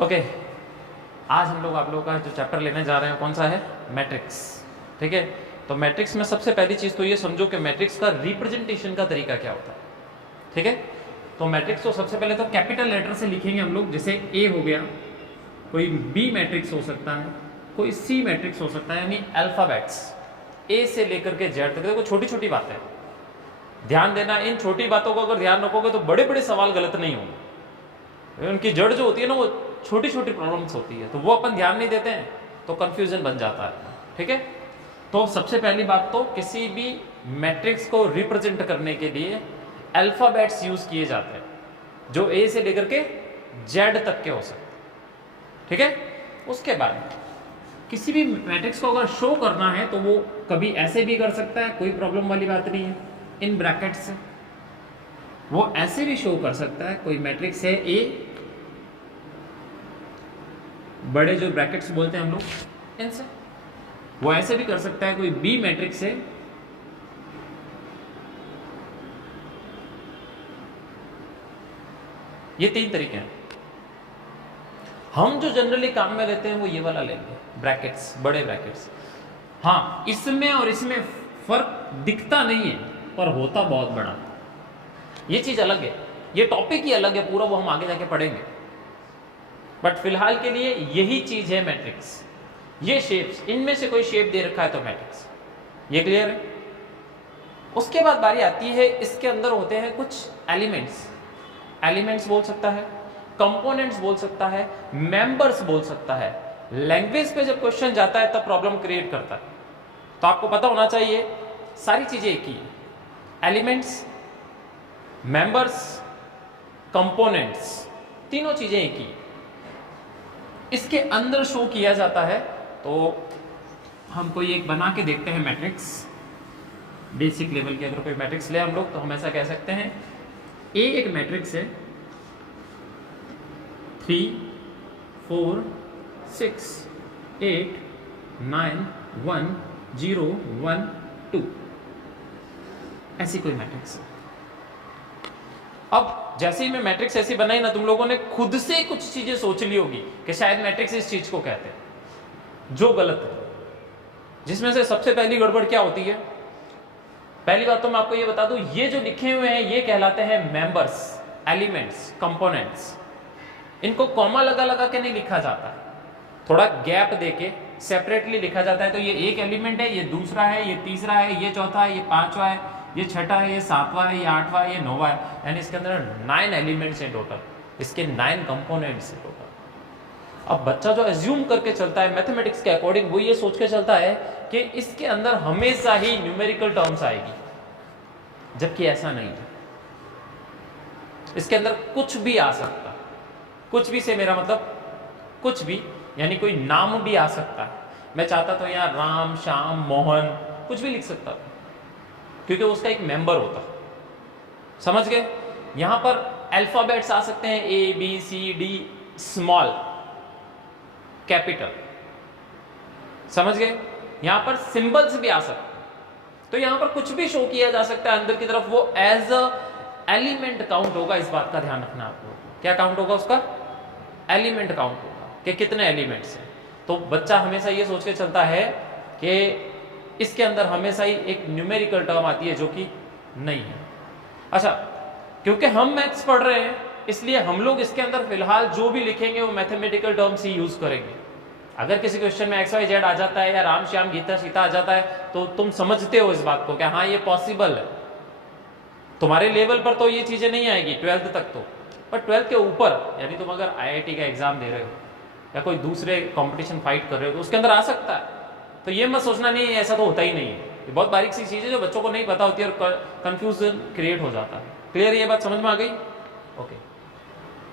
Okay, आज हम लोग आप लोगों का जो चैप्टर लेने जा रहे हैं कौन सा है? मैट्रिक्स। ठीक है, तो मैट्रिक्स में सबसे पहली चीज तो ये समझो कि मैट्रिक्स का रिप्रेजेंटेशन का तरीका क्या होता है। ठीक है, तो मैट्रिक्स को सबसे पहले तो कैपिटल लेटर से लिखेंगे हम लोग, जैसे ए हो गया, कोई बी मैट्रिक्स हो सकता है, कोई सी मैट्रिक्स हो सकता है, यानी अल्फाबेट्स ए से लेकर के जेड तक। देखो छोटी छोटी बातें, ध्यान देना, इन छोटी बातों को अगर ध्यान रखोगे तो बड़े बड़े सवाल गलत नहीं होंगे। उनकी जड़ जो होती है ना, वो छोटी छोटी प्रॉब्लम्स होती है, तो वो अपन ध्यान नहीं देते हैं तो कंफ्यूजन बन जाता है। ठीक है, तो सबसे पहली बात तो किसी भी मैट्रिक्स को रिप्रेजेंट करने के लिए अल्फाबेट्स यूज किए जाते हैं, जो ए से लेकर के जेड तक के हो सकते हैं। ठीक है, उसके बाद किसी भी मैट्रिक्स को अगर शो करना है तो वो कभी ऐसे भी कर सकता है, कोई प्रॉब्लम वाली बात नहीं है, इन ब्रैकेट से। वो ऐसे भी शो कर सकता है, कोई मैट्रिक्स है ए, बड़े जो ब्रैकेट्स बोलते हैं हम लोग इनसे, वो ऐसे भी कर सकता है। कोई बी मैट्रिक्स है, ये तीन तरीके हैं। हम जो जनरली काम में लेते हैं वो ये वाला लेंगे, ब्रैकेट्स, बड़े ब्रैकेट्स। हाँ, इसमें और इसमें फर्क दिखता नहीं है पर होता बहुत बड़ा, ये चीज अलग है, ये टॉपिक ही अलग है पूरा, वो हम आगे जाके पढ़ेंगे। बट फिलहाल के लिए यही चीज है मैट्रिक्स। ये शेप्स, इनमें से कोई शेप दे रखा है तो मैट्रिक्स, ये क्लियर है। उसके बाद बारी आती है, इसके अंदर होते हैं कुछ एलिमेंट्स, एलिमेंट्स बोल सकता है, कंपोनेंट्स बोल सकता है, मेंबर्स बोल सकता है। लैंग्वेज पे जब क्वेश्चन जाता है तब प्रॉब्लम क्रिएट करता है, तो आपको पता होना चाहिए सारी चीजें एक ही है, एलिमेंट्स, मेंबर्स, कंपोनेंट्स, तीनों चीजें एक ही। इसके अंदर शो किया जाता है, तो हम कोई एक बना के देखते हैं मैट्रिक्स, बेसिक लेवल की अगर कोई मैट्रिक्स ले हम लोग, तो हम ऐसा कह सकते हैं ए एक मैट्रिक्स है, 3 4 6 8 9 1 0 1 2, ऐसी कोई मैट्रिक्स है। अब जैसे ही मैं मैट्रिक्स ऐसी बनाई ना, तुम लोगों ने खुद से कुछ चीजें सोच ली होगी कि शायद मैट्रिक्स इस चीज को कहते हैं, जो गलत है। जिसमें से सबसे पहली गड़बड़ क्या होती है? पहली बात तो मैं आपको ये बता दूं, ये जो लिखे हुए हैं ये कहलाते हैं मेंबर्स, एलिमेंट्स, कंपोनेंट्स। इनको कॉमा लगा लगा के नहीं लिखा जाता, थोड़ा गैप देके सेपरेटली लिखा जाता है। तो ये एक एलिमेंट है, ये दूसरा है, ये तीसरा है, ये चौथा है, ये पांचवा है, ये छठा है, ये सातवां है, ये आठवां है, ये नौवां है, यानी इसके अंदर 9 एलिमेंट्स हैं टोटल, इसके 9 कंपोनेंट्स हैं टोटल। अब बच्चा जो एज्यूम करके चलता है मैथमेटिक्स के अकॉर्डिंग, वो ये सोच के चलता है कि इसके अंदर हमेशा ही न्यूमेरिकल टर्म्स आएगी, जबकि ऐसा नहीं है। इसके अंदर कुछ भी आ सकता, कुछ भी से मेरा मतलब कुछ भी, यानी कोई नाम भी आ सकता है। मैं चाहता तो यहाँ राम, श्याम, मोहन कुछ भी लिख सकता था, क्योंकि उसका एक मेंबर होता। समझ गए? यहां पर अल्फाबेट्स आ सकते हैं, A B C D, small, capital. समझ गए? यहां पर सिंबल्स भी आ सकते हैं, तो यहां पर कुछ भी शो किया जा सकता है अंदर की तरफ, वो एज अ एलिमेंट काउंट होगा। इस बात का ध्यान रखना आपको, क्या काउंट होगा उसका? एलिमेंट काउंट होगा कि कितने एलिमेंट्स हैं। तो बच्चा हमेशा ये सोच के चलता है कि इसके अंदर हमेशा ही एक न्यूमेरिकल टर्म आती है, जो कि नहीं है। अच्छा, क्योंकि हम मैथ्स पढ़ रहे हैं इसलिए हम लोग इसके अंदर फिलहाल जो भी लिखेंगे वो मैथमेटिकल टर्म्स ही यूज करेंगे। अगर किसी क्वेश्चन में एक्स वाई जेड आ जाता है या राम श्याम गीता सीता आ जाता है, तो तुम समझते हो इस बात को कि हाँ ये पॉसिबल है। तुम्हारे लेवल पर तो ये चीजें नहीं आएगी 12th तक तो, पर 12th के ऊपर, यानी तुम अगर IIT का एग्जाम दे रहे हो या कोई दूसरे कंपटीशन फाइट कर रहे हो, तो उसके अंदर आ सकता है। तो ये मत सोचना नहीं ऐसा तो होता ही नहीं है, ये बहुत बारीक सी चीज है जो बच्चों को नहीं पता होती है और कंफ्यूजन क्रिएट हो जाता है। क्लियर, ये बात समझ में आ गई? ओके।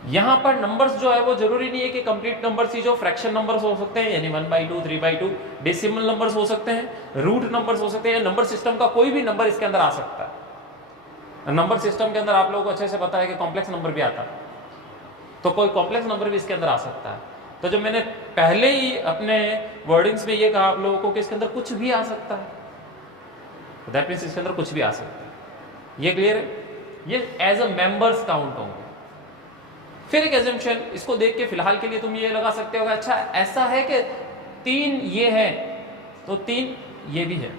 यहां पर नंबर्स जो है वो जरूरी नहीं है कि कंप्लीट नंबर्स ही, जो फ्रैक्शन नंबर्स हो सकते हैं, यानी 1/2, 3/2, डेसिमल नंबर्स हो सकते हैं, रूट नंबर्स हो सकते हैं, नंबर सिस्टम का कोई भी नंबर इसके अंदर आ सकता है। नंबर सिस्टम के अंदर आप लोगों को अच्छे से पता है कि कॉम्प्लेक्स नंबर भी आता है, तो कोई कॉम्प्लेक्स नंबर भी इसके अंदर आ सकता है। तो जब मैंने पहले ही अपने वर्डिंग्स में ये कहा आप लोगों को कि इसके अंदर कुछ भी आ सकता है, तो दैट मीन्स इसके अंदर कुछ भी आ सकता है। ये क्लियर है? ये एज अ मेंबर्स काउंट होंगे। फिर एक एजम्पशन, इसको देख के फिलहाल के लिए तुम ये लगा सकते हो अच्छा ऐसा है कि 3 ये है तो 3 ये भी है,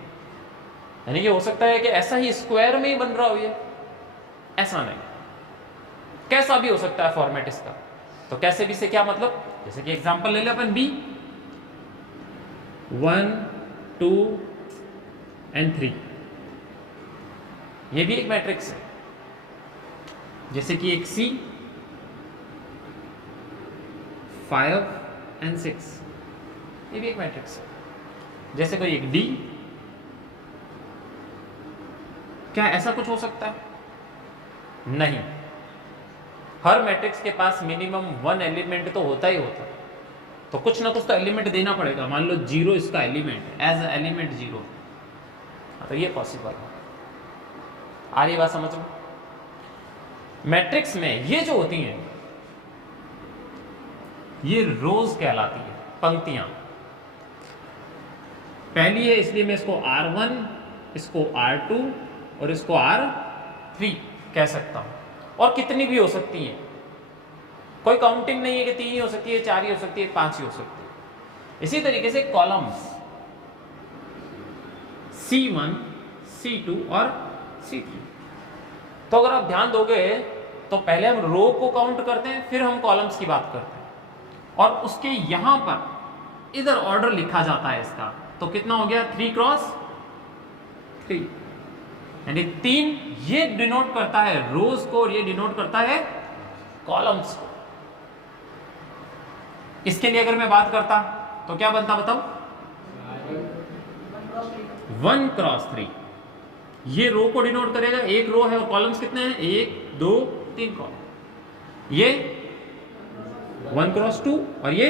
यानी कि हो सकता है कि ऐसा ही स्क्वायर में ही बन रहा हो ये, ऐसा नहीं, कैसा भी हो सकता है फॉर्मेट इसका। तो कैसे भी से क्या मतलब, जैसे कि एग्जांपल ले ले अपन बी 1 2 and 3, ये भी एक मैट्रिक्स है। जैसे कि एक C 5 and 6, ये भी एक मैट्रिक्स है। जैसे कोई एक D, क्या ऐसा कुछ हो सकता है? नहीं, हर मैट्रिक्स के पास मिनिमम 1 एलिमेंट तो होता ही होता है, तो कुछ ना कुछ तो एलिमेंट देना पड़ेगा। मान लो 0 इसका एलिमेंट है, एज एलिमेंट 0, तो ये पॉसिबल है। आ रही बात समझ में? मैट्रिक्स में ये जो होती हैं ये रोज कहलाती है, पंक्तियां। पहली है इसलिए मैं इसको R1, इसको R2 और इसको R3 कह सकता हूं, और कितनी भी हो सकती हैं, कोई काउंटिंग नहीं है कि 3 ही हो सकती है, 4 ही हो सकती है, 5 ही हो सकती है। इसी तरीके से कॉलम्स C1 C2 और C3, तो अगर आप ध्यान दोगे तो पहले हम रो को काउंट करते हैं, फिर हम कॉलम्स की बात करते हैं, और उसके यहां पर इधर ऑर्डर लिखा जाता है इसका। तो कितना हो गया 3 क्रॉस 3, यानी 3 ये डिनोट करता है रोज को और ये डिनोट करता है कॉलम्स को। इसके लिए अगर मैं बात करता तो क्या बनता बताओ, 1 क्रॉस 3, ये रो को डिनोट करेगा, एक रो है और कॉलम्स कितने हैं 1 2 3 कॉलम। ये 1 क्रॉस 2 और ये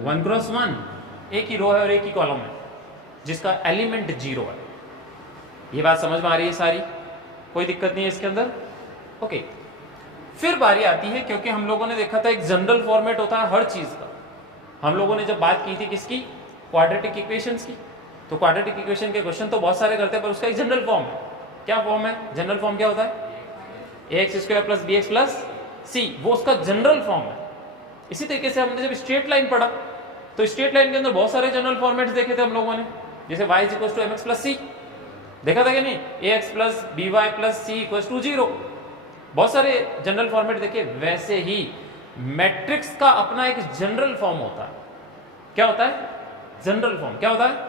1 क्रॉस 1, एक ही रो है और एक ही कॉलम है जिसका एलिमेंट 0 है। ये बात समझ में आ रही है सारी, कोई दिक्कत नहीं है इसके अंदर? ओके, फिर बारी आती है, क्योंकि हम लोगों ने देखा था एक जनरल फॉर्मेट होता है हर चीज का। हम लोगों ने जब बात की थी किसकी, क्वाड्रेटिक इक्वेशंस की, तो क्वाड्रेटिक इक्वेशन के क्वेश्चन तो बहुत सारे करते हैं, पर उसका एक जनरल फॉर्म है। क्या फॉर्म है? जनरल फॉर्म क्या होता है? ax² + bx + c, वो उसका जनरल फॉर्म है। इसी तरीके से हमने जब स्ट्रेट लाइन पढ़ा तो स्ट्रेट लाइन के अंदर बहुत सारे जनरल फॉर्मेट्स देखे थे हम लोगों ने, जैसे y = mx + c देखा था कि नहीं, ax + by + c = 0, बहुत सारे जनरल फॉर्मेट देखे। वैसे ही मैट्रिक्स का अपना एक जनरल फॉर्म होता है। क्या होता है? General form. क्या होता है?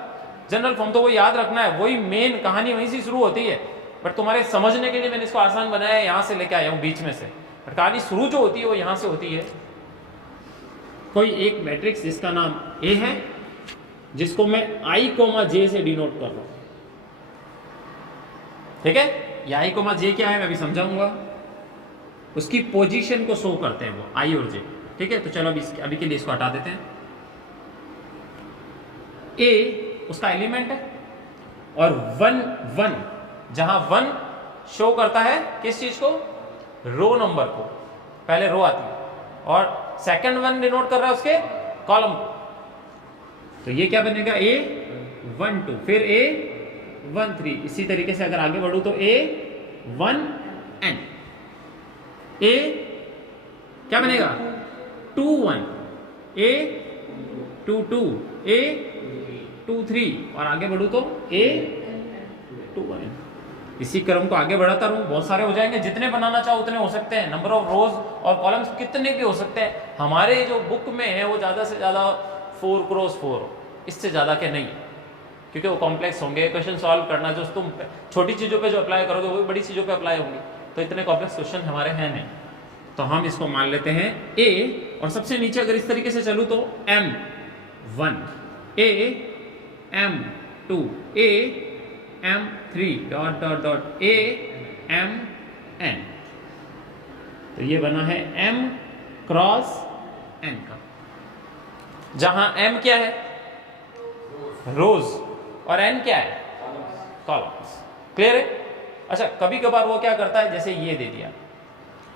General form. तो वो याद रखना है, वही मेन कहानी वहीं से शुरू होती है, बट तुम्हारे समझने के लिए मैंने इसको आसान बनाया है, यहां से लेके आया हूं बीच में से, बट कहानी शुरू जो होती है वो यहां से होती है। कोई एक मैट्रिक्स जिसका नाम A है, जिसको मैं I, J से डिनोट कर रहा हूं, ठीक है? ये I, J क्या है मैं अभी समझाऊंगा। उसकी पोजीशन को शो करते हैं वो I और J, ठीक है? तो चलो अभी के लिए इसको हटा देते हैं। A उसका एलिमेंट है, और 1 1, जहां 1 शो करता है किस चीज को? रो नंबर को, पहले रो आती है, और सेकंड 1 डिनोट कर रहा है उसके कॉलम को। तो ये क्या बनेगा? A 1 2, फिर A 1 3। इसी तरीके से अगर आगे बढ़ू तो A 1 n, A क्या बनेगा? 2 1, A 2 2, A 2 3, और आगे बढ़ू तो A 2 1। इसी क्रम को आगे बढ़ाता रहूं, बहुत सारे हो जाएंगे, जितने बनाना चाहो उतने हो सकते हैं। नंबर ऑफ रोज और कॉलम्स कितने भी हो सकते हैं। हमारे जो बुक में है वो ज्यादा से ज्यादा 4 क्रॉस 4, इससे ज्यादा के नहीं, क्योंकि वो कॉम्प्लेक्स होंगे। क्वेश्चन सॉल्व करना जो तुम छोटी चीजों पे जो अप्लाई करोगे वो बड़ी चीजों पे अप्लाई होंगी, तो इतने कॉम्प्लेक्स क्वेश्चन हमारे हैं नहीं। तो हम इसको मान लेते हैं A, और सबसे नीचे अगर इस तरीके से चलूं तो M1 A M2 A M3 dot dot dot A MN। तो ये बना है M क्रॉस N का, जहां M क्या है? रोज, और N क्या है? कॉलम्स। क्लियर है? अच्छा, कभी कभार वो क्या करता है, जैसे ये दे दिया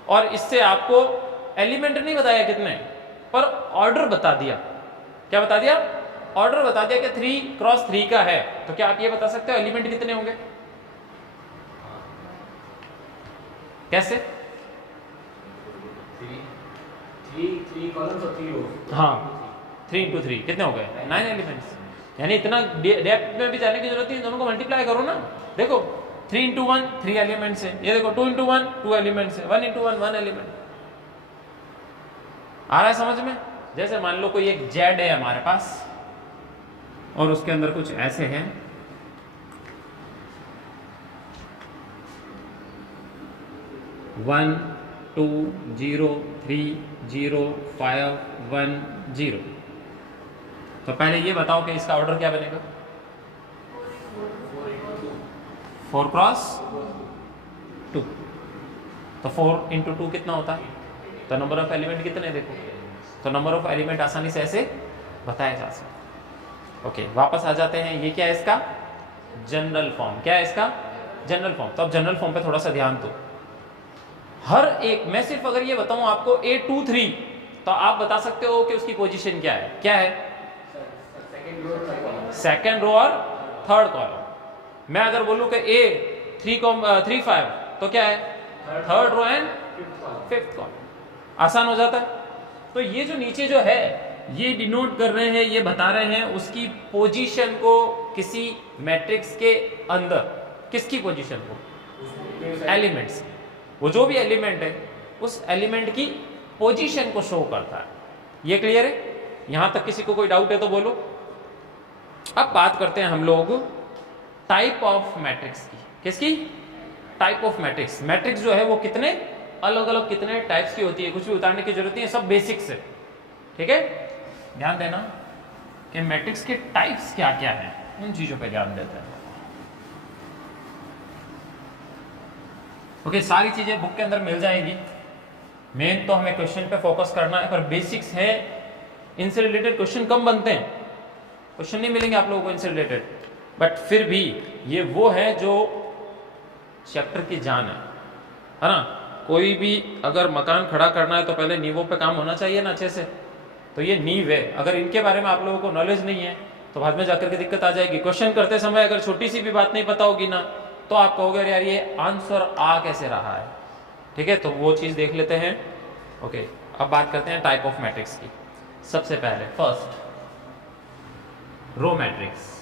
और इससे आपको एलिमेंट नहीं बताया कितने, पर ऑर्डर बता दिया। क्या बता दिया? ऑर्डर बता दिया कि 3 क्रॉस 3 का है, तो क्या आप ये बता सकते हो एलिमेंट कितने होंगे? कैसे? 3 कॉलम्स और 3 रोज। हाँ 3 into 3 कितने हो गए 9 एलिमेंट्स। यानी इतना डेप्थ में भी जाने की जरूरत नहीं, दोनों को मल्टीप्लाई करो ना। देखो 3 into 1 3 एलिमेंट्स है, ये देखो 2 into 1 2 एलिमेंट्स है, 1 into 1 1 एलिमेंट। आ रहा है समझ में? जैसे मान लो कोई एक जेड है हमारे पास और उसके अंदर कुछ ऐसे हैं, वन 2 0 3 0 5 1 0। तो पहले ये बताओ कि इसका ऑर्डर क्या बनेगा? 4 क्रॉस 2। तो 4 into 2 कितना होता है? तो नंबर ऑफ एलिमेंट कितने देखो, तो नंबर ऑफ एलिमेंट आसानी से ऐसे बताया जा सकता। ओके वापस आ जाते हैं, ये क्या है इसका जनरल फॉर्म। क्या है इसका जनरल फॉर्म? तो अब जनरल फॉर्म पे थोड़ा सा ध्यान दो। हर एक, मैं सिर्फ अगर ये बताऊं आपको A23 तो आप बता सकते हो कि उसकी पोजीशन क्या है। क्या है? सेकेंड रो और थर्ड कॉलम। मैं अगर बोलूं कि A3 तो क्या है? Third row and fifth column. आसान हो जाता है। तो ये जो नीचे जो है ये डिनोट कर रहे हैं, ये बता रहे हैं उसकी पोजीशन को किसी मैट्रिक्स के अंदर। किसकी पोजीशन को? एलिमेंट्स। वो जो भी एलिमेंट है उस एलिमेंट की पोजीशन को शो करता है। ये क्लियर है? यहां तक किसी को कोई डाउट है तो बोलो। अब बात करते हैं हम लोग टाइप ऑफ मैट्रिक्स की। किसकी? Type of matrix. मैट्रिक्स जो है वो कितने अलग अलग कितने टाइप्स की होती है, कुछ भी उतारने की जरूरत नहीं है, सब बेसिक्स है। ठीक है, ध्यान देना कि मैट्रिक्स के टाइप्स क्या क्या हैं, उन चीजों पे ध्यान देते हैं। ओके सारी चीजें बुक के अंदर मिल जाएंगी। मेन तो हमें क्वेश्चन पे फोकस करना है, पर बेसिक्स है, इनसे रिलेटेड क्वेश्चन कम बनते हैं, क्वेश्चन नहीं मिलेंगे आप लोगों को इनसे रिलेटेड, बट फिर भी ये वो है जो चैप्टर की जान है ना। कोई भी अगर मकान खड़ा करना है तो पहले नींवों पे काम होना चाहिए ना अच्छे से। तो ये नींव है, अगर इनके बारे में आप लोगों को नॉलेज नहीं है तो बाद में जाकर के दिक्कत आ जाएगी। क्वेश्चन करते समय अगर छोटी सी भी बात नहीं पता होगी ना तो आप कहोगे यार ये आंसर आ कैसे रहा है। ठीक है, तो वो चीज देख लेते हैं। ओके अब बात करते हैं टाइप ऑफ मैट्रिक्स की। सबसे पहले फर्स्ट रो मैट्रिक्स।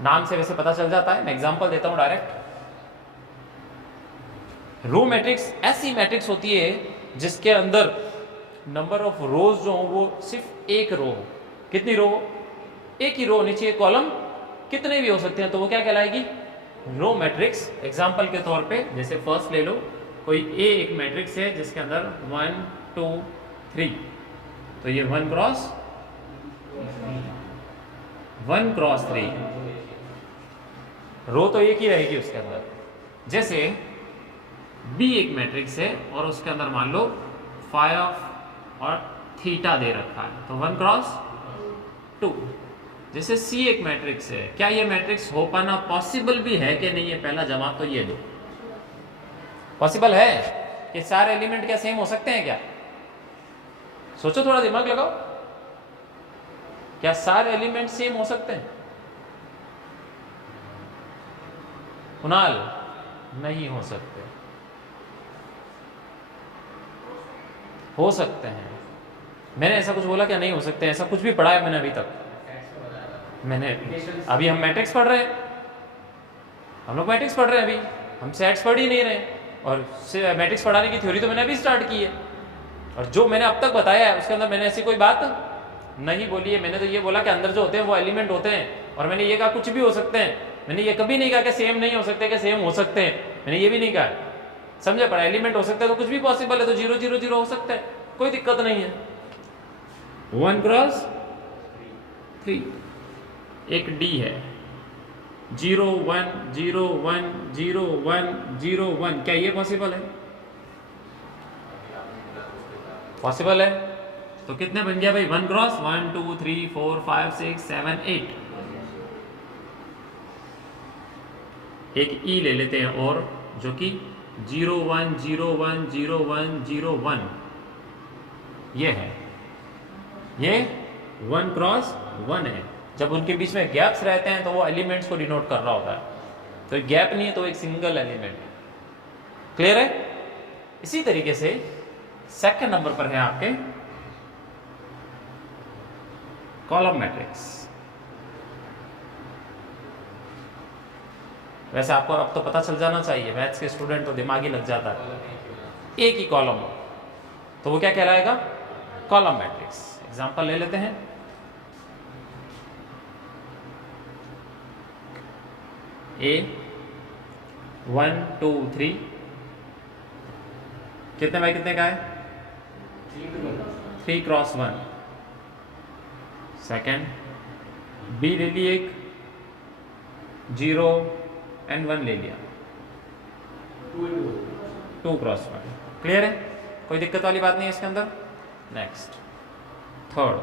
नाम से वैसे पता चल जाता है, मैं एग्जांपल देता हूं डायरेक्ट। रो मैट्रिक्स ऐसी मैट्रिक्स होती है जिसके अंदर नंबर ऑफ रोज जो हो वो सिर्फ एक रो हो। कितनी रो? एक ही रो, नीचे एक कॉलम, कितने भी हो सकते हैं, तो वो क्या कहलाएगी? Row matrix. एग्जांपल के तौर पे जैसे फर्स्ट ले लो, कोई ए एक मैट्रिक्स है जिसके अंदर 1 2 3, तो ये 1 क्रॉस 3 रो तो एक ही रहेगी उसके अंदर। जैसे बी एक मैट्रिक्स है और उसके अंदर मान लो 5 और थीटा दे रखा है, तो 1 क्रॉस 2। जैसे सी एक मैट्रिक्स है, क्या ये मैट्रिक्स हो पाना पॉसिबल भी है कि नहीं? है पहला जवाब तो ये दो। पॉसिबल है कि सारे एलिमेंट क्या सेम हो सकते हैं क्या? सोचो, थोड़ा दिमाग लगाओ, क्या सारे एलिमेंट सेम हो सकते हैं? कुणाल, नहीं हो सकते। हो सकते हैं। मैंने ऐसा कुछ बोला क्या नहीं हो सकते? ऐसा कुछ भी पढ़ा है मैंने अभी तक? मैंने अभी हम मैट्रिक्स पढ़ रहे हैं, हम लोग मैट्रिक्स पढ़ रहे हैं, अभी हम सेट्स पढ़ ही नहीं रहे, और मैट्रिक्स पढ़ाने की थ्योरी तो मैंने अभी स्टार्ट की है। और जो मैंने अब तक बताया है उसके अंदर मैंने ऐसी कोई बात नहीं बोली है। मैंने तो ये बोला कि अंदर जो होते हैं वो एलिमेंट होते हैं, और मैंने ये कहा कुछ भी हो सकते हैं। मैंने ये कभी नहीं कहा कि सेम नहीं हो सकते, कि सेम हो सकते हैं, मैंने ये भी नहीं कहा। समझे? पर एलिमेंट हो सकते हैं तो कुछ भी पॉसिबल है, तो 0 0 0 हो सकता है, कोई दिक्कत नहीं है। 1 क्रॉस 3 एक डी है, 0 1 0 1 0 1 0 1, क्या ये पॉसिबल है? पॉसिबल है। तो कितने बन गया भाई? 1 क्रॉस 1 2 3 4 5 6 7 8। एक ई ले लेते हैं और जो कि 0 1 0 1 0 1 0 1 ये है, ये 1 क्रॉस 1 है। जब उनके बीच में गैप्स रहते हैं तो वो एलिमेंट्स को डिनोट कर रहा होता है। तो गैप नहीं है तो एक सिंगल एलिमेंट। क्लियर है? इसी तरीके से सेकंड नंबर पर है आपके कॉलम मैट्रिक्स। वैसे आपको अब तो पता चल जाना चाहिए, मैथ्स के स्टूडेंट तो दिमाग ही लग जाता है। एक ही कॉलम हो तो वो क्या कहलाएगा? Column matrix. एग्जांपल ले लेते हैं। ए 1 2 3 कितने बाई कितने का है? 3 क्रॉस 1। सेकेंड बी ले ली एक 0 एंड 1 ले लिया 2 क्रॉस 1। क्लियर है? कोई दिक्कत वाली बात नहीं है इसके अंदर। Next third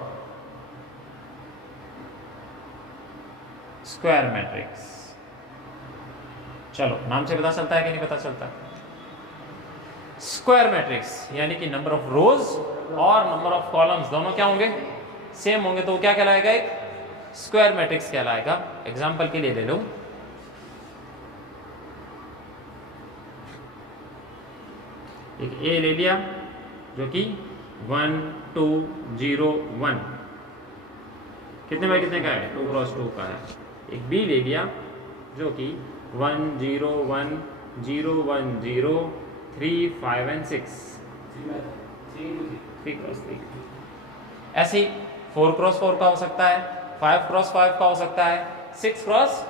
square matrix. चलो नाम से पता चलता है कि नहीं पता चलता? स्क्वायर मैट्रिक्स यानी कि नंबर ऑफ रोज और नंबर ऑफ कॉलम्स दोनों क्या होंगे? सेम होंगे, तो क्या कहलाएगा? एक स्क्वायर मैट्रिक्स कहलाएगा। एग्जांपल के लिए ले लो, एक ए ले लिया जो कि 1 2 0 1 कितने बाई कितने का है? 2 क्रॉस 2 का है। एक बी ले लिया जो कि 1 0 1 0 1 0 3 5 एंड 6 3 क्रॉस 3। ऐसे ही 4 क्रॉस 4 का हो सकता है, 5 क्रॉस 5 का हो सकता है, 6 क्रॉस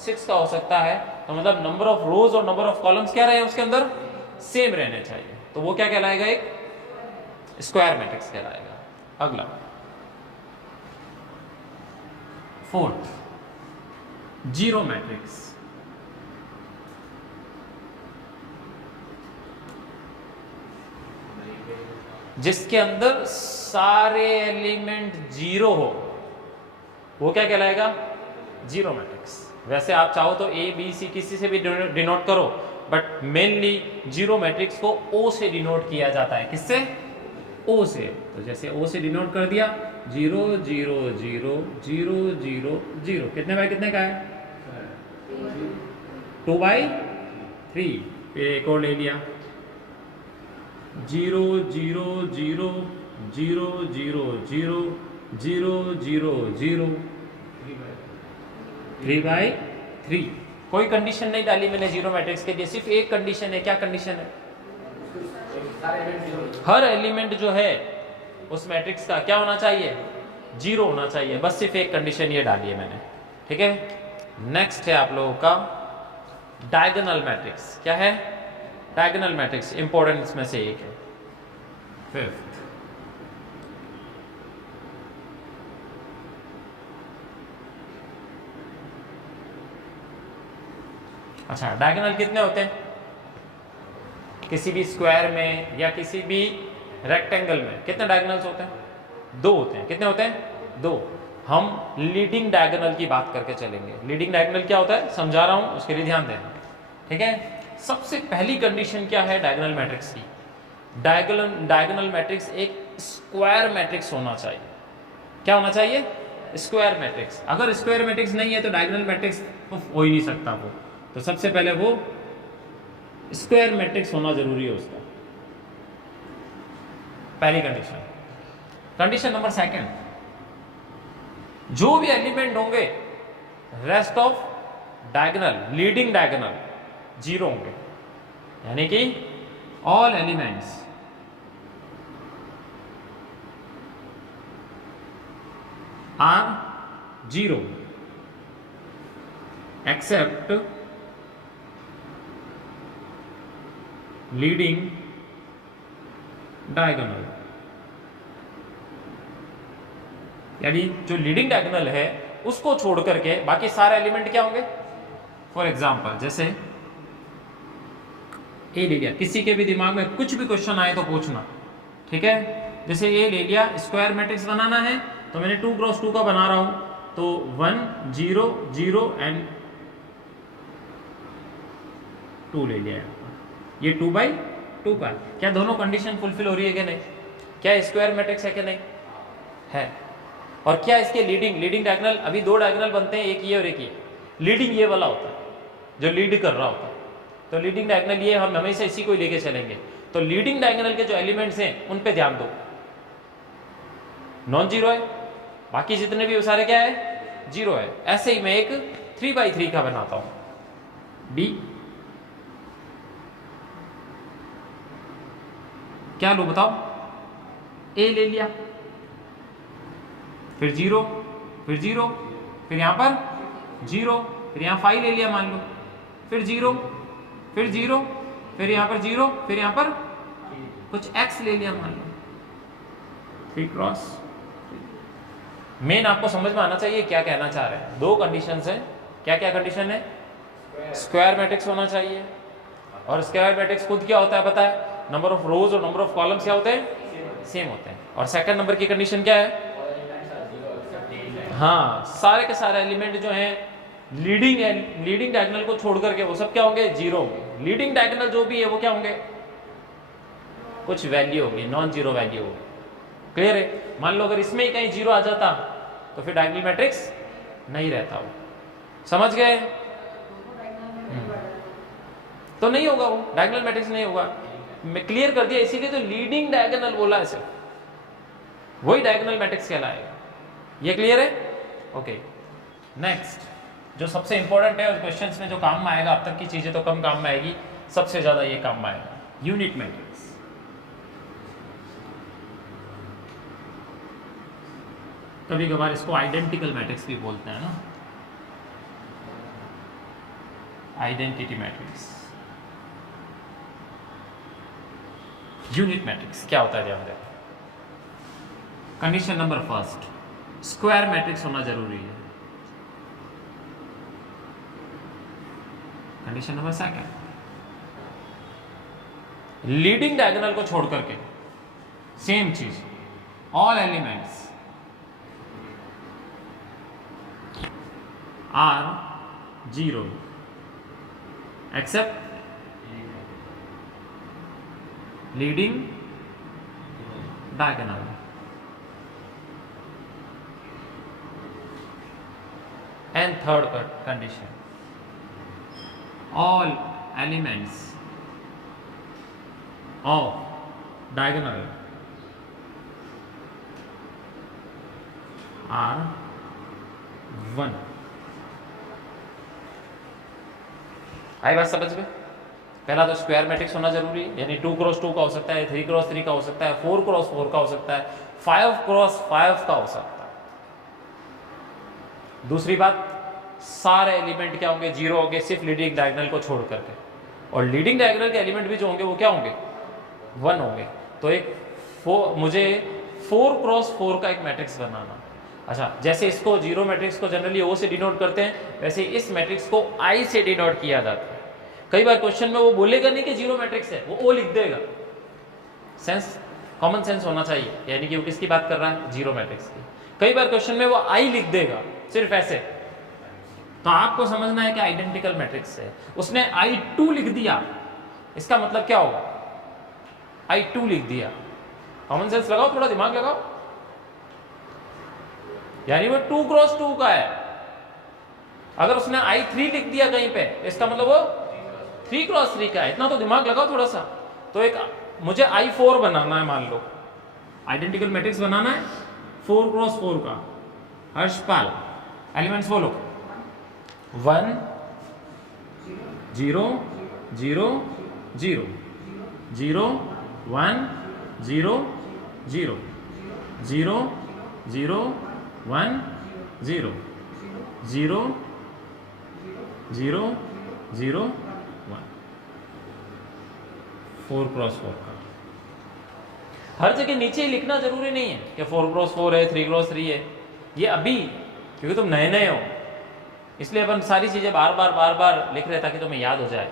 6 का हो सकता है। तो मतलब नंबर ऑफ रोज और नंबर ऑफ कॉलम्स क्या रहे उसके अंदर? सेम रहने चाहिए। तो वो क्या कहलाएगा? एक स्क्वायर मैट्रिक्स कहलाएगा। अगला फोर्थ जीरो मैट्रिक्स। जिसके अंदर सारे एलिमेंट जीरो हो वो क्या कहलाएगा? Zero matrix. वैसे आप चाहो तो ए बी सी किसी से भी डिनोट करो, बट मेनली जीरो मैट्रिक्स को ओ से डिनोट किया जाता है। किससे? ओ से। तो जैसे ओ से डिनोट कर दिया 0 0 0 0 0 0 कितने बाई कितने का है? 2 बाई 3। फिर एक और ले लिया 0 0 0 0 0 0 0 0 0 3 बाई 3। कोई कंडीशन नहीं डाली मैंने जीरो मैट्रिक्स के लिए, सिर्फ एक कंडीशन है। क्या कंडीशन है? हर एलिमेंट जो है उस मैट्रिक्स का क्या होना चाहिए? जीरो होना चाहिए। बस सिर्फ एक कंडीशन ये डाली है मैंने। ठीक है। नेक्स्ट है आप लोगों का डायगोनल मैट्रिक्स। क्या है? डायगोनल मैट्रिक्स इंपॉर्टेंट इसमें से एक है। फिफ्थ अच्छा, डायगोनल कितने होते हैं? किसी भी स्क्वायर में या किसी भी रेक्टेंगल में कितने डायगोनल्स होते हैं? 2 होते हैं। कितने होते हैं? 2। हम लीडिंग डायगोनल की बात करके चलेंगे। लीडिंग डायगोनल क्या होता है समझा रहा हूं, उसके लिए ध्यान देना। ठीक है। सबसे पहली कंडीशन क्या है डायगोनल मैट्रिक्स की? डायगोनल मैट्रिक्स एक स्क्वायर मैट्रिक्स होना चाहिए। क्या होना चाहिए? Square matrix. अगर स्क्वायर मैट्रिक्स नहीं है तो डायगोनल मैट्रिक्स तो हो ही नहीं सकता वो। तो सबसे पहले वो स्क्वायर मैट्रिक्स होना जरूरी है उसका, पहली कंडीशन। कंडीशन नंबर सेकंड, जो भी एलिमेंट होंगे rest of diagonal leading diagonal zero होंगे, यानी कि all elements are zero except leading diagonal. यानी जो लीडिंग डायगोनल है उसको छोड़ करके बाकी सारे एलिमेंट क्या होंगे? फॉर एग्जाम्पल जैसे ए ले लिया, किसी के भी दिमाग में कुछ भी क्वेश्चन आए तो पूछना। ठीक है। जैसे ए ले लिया, स्क्वायर मैट्रिक्स बनाना है तो मैंने 2 क्रॉस 2 का बना रहा हूं, तो 1 0 0 एंड 2 ले लिया। ये 2 बाई 2 का। क्या दोनों कंडीशन फुलफिल हो रही है कि नहीं? क्या स्क्वायर मैट्रिक्स है कि नहीं? है। और क्या इसके लीडिंग डायगोनल, अभी 2 डायगोनल बनते हैं, एक ये और एक ये। लीडिंग ये वाला होता है, जो लीड कर रहा होता है। तो लीडिंग डायगोनल ये हम हमेशा इसी को ही लेके चलेंगे। तो लीडिंग डायगोनल के जो एलिमेंट्स हैं उन पे ध्यान दो, नॉन जीरो है, बाकी जितने भी वो सारे क्या है, जीरो है। ऐसे ही मैं एक 3x3 का बनाता हूं। बी क्या लो बताओ, ए ले लिया, फिर जीरो, फिर जीरो, फिर यहां पर जीरो, फिर यहां 5 ले लिया मान लो, फिर जीरो, फिर जीरो, फिर यहां पर जीरो, फिर यहां पर कुछ x ले लिया मान लो, 3 क्रॉस। मेन आपको समझ में आना चाहिए क्या कहना चाह रहे हैं। दो कंडीशंस हैं, क्या क्या कंडीशन है, स्क्वायर मैट्रिक्स होना चाहिए, और स्क्वायर मैट्रिक्स खुद क्या होता है पता है, नंबर ऑफ रोज और नंबर ऑफ कॉलम्स क्या होते हैं, सेम होते हैं। और सेकंड नंबर की कंडीशन क्या है, हाँ सारे के सारे एलिमेंट जो हैं लीडिंग डायगोनल को छोड़ करके वो सब क्या होंगे, जीरो होंगे। लीडिंग डायगोनल जो भी है वो क्या होंगे, कुछ वैल्यू होगी, नॉन जीरो वैल्यू होगी। क्लियर है। मान लो अगर इसमें ही कहीं जीरो आ जाता तो फिर डायगोनल मैट्रिक्स नहीं रहता वो, समझ गए। तो नहीं होगा वो डायगोनल मैट्रिक्स नहीं होगा। मैं क्लियर कर दिया, इसीलिए तो लीडिंग डायगोनल बोला है सिर्फ, वही डायगोनल मैट्रिक्स कहलाएगा। ये क्लियर है। ओके नेक्स्ट, जो सबसे इंपॉर्टेंट है और क्वेश्चंस में जो काम में आएगा, अब तक की चीजें तो कम काम में आएगी, सबसे ज्यादा ये काम में आएगा, यूनिट मैट्रिक्स। कभी कभार इसको आइडेंटिकल मैट्रिक्स भी बोलते हैं ना, आइडेंटिटी मैट्रिक्स। यूनिट मैट्रिक्स क्या होता है ध्यान दें। Condition number first, square matrix होना जरूरी है। Condition number second, leading diagonal को छोड़ करके सेम चीज, all elements are zero except leading diagonal. And third condition, all elements of diagonal are 1। आई बात समझ में। पहला तो स्क्वायर मैट्रिक्स होना जरूरी है, यानी 2x2 का हो सकता है, 3x3 का हो सकता है, 4x4 का हो सकता है, 5x5 का हो सकता है। दूसरी बात, सारे एलिमेंट क्या होंगे, जीरो होंगे, सिर्फ लीडिंग डायगोनल को छोड़ करके। और लीडिंग डायगोनल के एलिमेंट भी जो होंगे वो क्या होंगे, 1 होंगे। तो एक मुझे 4x4 का एक मैट्रिक्स बनाना। अच्छा, जैसे इसको जीरो मैट्रिक्स को जनरली ओ से डिनोट करते हैं, वैसे इस मैट्रिक्स को आई से डिनोट किया जाता है। कई बार क्वेश्चन में वो बोलेगा नहीं कि जीरो मैट्रिक्स है, वो ओ लिख देगा। सेंस, कॉमन सेंस होना चाहिए, यानी कि वो किसकी बात कर रहा है, जीरो मैट्रिक्स की। कई बार क्वेश्चन में वो आई लिख देगा सिर्फ ऐसे, तो आपको समझना है कि आइडेंटिकल मैट्रिक्स है। उसने I2 लिख दिया, इसका मतलब क्या होगा, I2 लिख दिया। कॉमन सेंस लगाओ, थोड़ा दिमाग लगाओ, यानी वो 2x2 का है। अगर उसने I3 लिख दिया कहीं पे, इसका मतलब वो 3x3 का है। इतना तो दिमाग लगाओ थोड़ा सा। तो एक मुझे I4 बनाना है, मान लो आइडेंटिकल मैट्रिक्स बनाना है 4x4 का। हर्षपाल, एलिमेंट्स बोलो, 1 0 0 0 0 1 0 0 0 0 1 0 0 0 0 1। 4x4 का। हर जगह नीचे ही लिखना जरूरी नहीं है कि 4x4 है, 3x3 है। ये अभी क्योंकि तुम नए नए हो, इसलिए अपन सारी चीज़ें बार बार लिख रहे ताकि तुम्हें याद हो जाए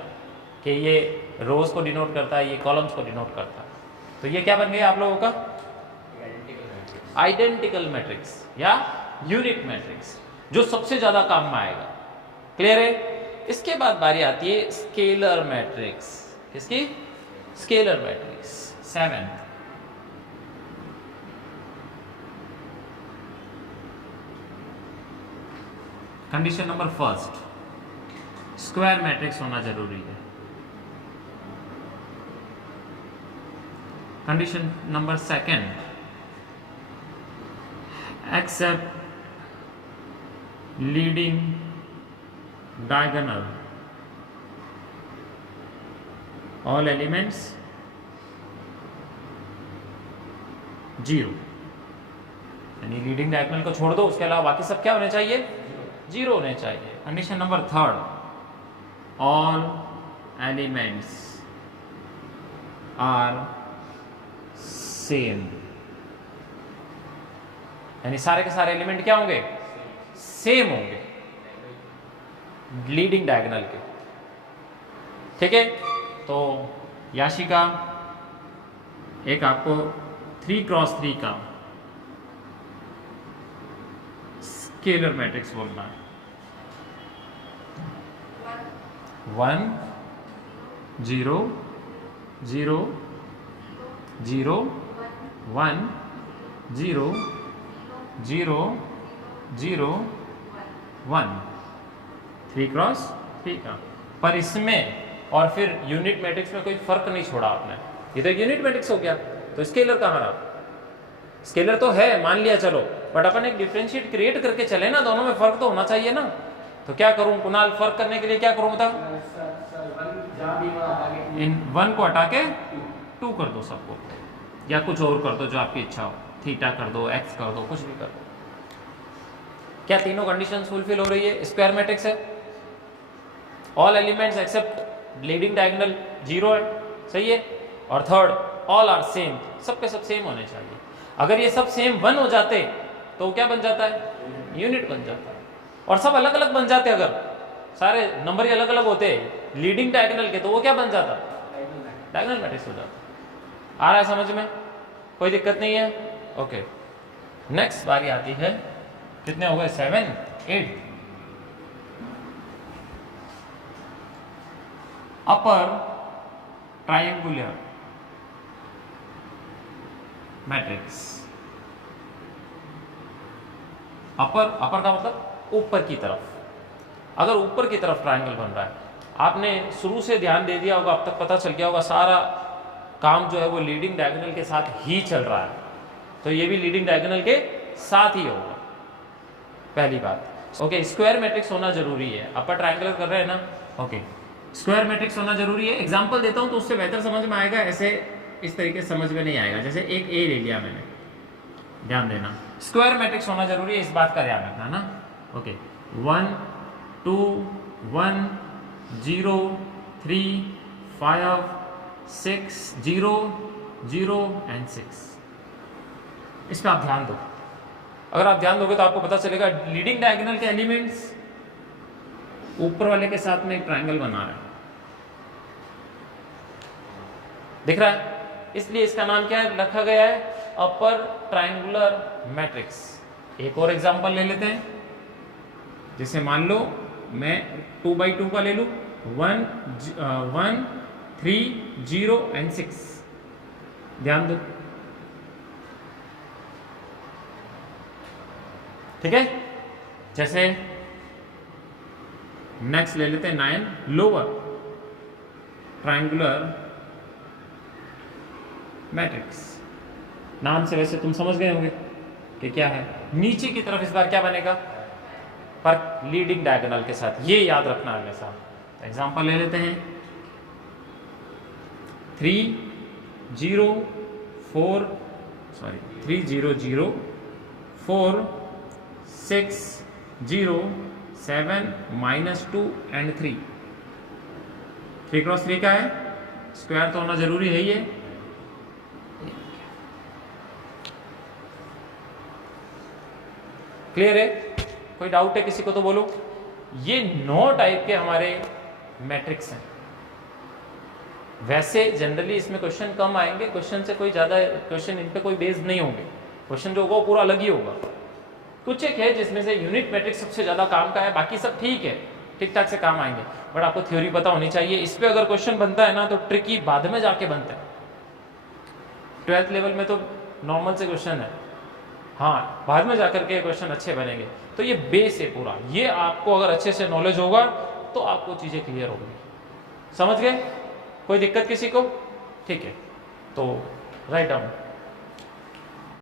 कि ये रोज को डिनोट करता है, ये कॉलम्स को डिनोट करता है। तो ये क्या बन गया आप लोगों का, आइडेंटिकल मैट्रिक्स या यूनिट मैट्रिक्स, जो सबसे ज्यादा काम में आएगा। क्लियर है। इसके बाद बारी आती है स्केलर मैट्रिक्स। किसकी, scalar matrix. 7th, condition number first, square matrix होना जरूरी है। Condition number second, except leading diagonal all elements 0, यानी लीडिंग डायगोनल को छोड़ दो, उसके अलावा बाकी सब क्या होने चाहिए? 0 होने चाहिए। Condition number third, all elements are same, यानी सारे के सारे एलिमेंट क्या होंगे? सेम होंगे लीडिंग डायगोनल के। ठीक है, तो याशिका एक आपको 3x3 का स्केलर मैट्रिक्स बोलना है। 1 0 0 0 1 0 0 0 1 3x3 का। पर इसमें और फिर यूनिट मैट्रिक्स में कोई फर्क नहीं छोड़ा आपने। ये तो यूनिट मैट्रिक्स हो गया, तो स्केलर कहाँ रहा? स्केलर तो है मान लिया, चलो, बट अपन एक डिफरेंशिएट क्रिएट करके चले ना, दोनों में फर्क तो होना चाहिए ना। तो क्या करूं कुणाल, फर्क करने के लिए क्या करूं बता? इन 1 को हटा के 2 कर दो सबको, या कुछ और कर दो जो आपकी इच्छा हो, थीटा कर दो, एक्स कर दो, कुछ भी कर दो। क्या तीनों कंडीशन फुलफिल हो रही है? स्क्वायर मैट्रिक्स है, all elements except leading diagonal 0 है, सही है, और थर्ड ऑल आर सेम, सब के सब सेम होने चाहिए। अगर ये सब सेम 1 हो जाते तो क्या बन जाता है? यूनिट बन जाता है। और सब अलग अलग बन जाते, अगर सारे नंबर ही अलग अलग होते लीडिंग डायगोनल के, तो वो क्या बन जाता? डायगोनल मैट्रिक्स हो जाता। आ रहा है समझ में? कोई दिक्कत नहीं है? ओके, नेक्स्ट बारी आती है, कितने हो गए? 7 8। Upper triangular matrix. अपर का मतलब ऊपर की तरफ। अगर ऊपर की तरफ ट्रायंगल बन रहा है, आपने शुरू से ध्यान दे दिया होगा, अब तक पता चल गया होगा सारा काम जो है वो लीडिंग डायगोनल के साथ ही चल रहा है, तो ये भी लीडिंग डायगोनल के साथ ही होगा, पहली बात। ओके, स्क्वायर मैट्रिक्स होना जरूरी है। अपर ट्रायंगुलर कर रहे हैं ना, ओके, स्क्वायर मैट्रिक्स होना जरूरी है। एग्जांपल देता हूं तो उससे बेहतर समझ में आएगा, ऐसे इस तरीके से समझ में नहीं आएगा। जैसे एक ए ले लिया मैंने, ध्यान देना, स्क्वायर मैट्रिक्स होना जरूरी है, इस बात का ध्यान रखना ना। Okay, 1 2 1 0 3 5 6 0 0 and 6। इस पर आप ध्यान दो। अगर आप ध्यान दोगे तो आपको पता चलेगा लीडिंग डायगोनल के एलिमेंट्स ऊपर वाले के साथ में एक ट्रायंगल बना रहा है, दिख रहा है? इसलिए इसका नाम क्या है रखा गया है? Upper triangular matrix. एक और एग्जांपल ले लेते हैं, जैसे मान लो मैं 2x2 का ले लूं, 1 1 3 0 एंड 6। ध्यान दो, ठीक है। जैसे नेक्स्ट ले लेते हैं 9 लोअर ट्रायंगुलर मैट्रिक्स। नाम से वैसे तुम समझ गए होंगे कि क्या है। नीचे की तरफ इस बार क्या बनेगा? पर लीडिंग डायगोनल के साथ, ये याद रखना हमेशा। एग्जांपल ले लेते हैं 3 0 4 4 6 0 7 -2 एंड 3। 3x3 का है, स्क्वायर तो होना जरूरी है। ये क्लियर है? कोई डाउट है किसी को तो बोलो। ये 9 टाइप के हमारे मैट्रिक्स हैं। वैसे जनरली इसमें क्वेश्चन कम आएंगे, क्वेश्चन से कोई ज़्यादा क्वेश्चन इन पे कोई बेस्ड नहीं होंगे। क्वेश्चन जो होगा वो पूरा अलग ही होगा। कुछ एक है जिसमें से यूनिट मैट्रिक्स सबसे ज़्यादा काम का है, बाकी सब ठीक है, ठीक ठाक से काम आएंगे, बट आपको थ्योरी पता होनी चाहिए। इस पर अगर क्वेश्चन बनता है ना तो ट्रिकी बाद में जाके बनता है। 12th लेवल में तो नॉर्मल से क्वेश्चन है, हाँ, बाद में जाकर के क्वेश्चन अच्छे बनेंगे। तो ये बेस है पूरा। ये आपको अगर अच्छे से नॉलेज होगा तो आपको चीज़ें क्लियर होगी। समझ गए? कोई दिक्कत किसी को? ठीक है, तो राइट डाउन।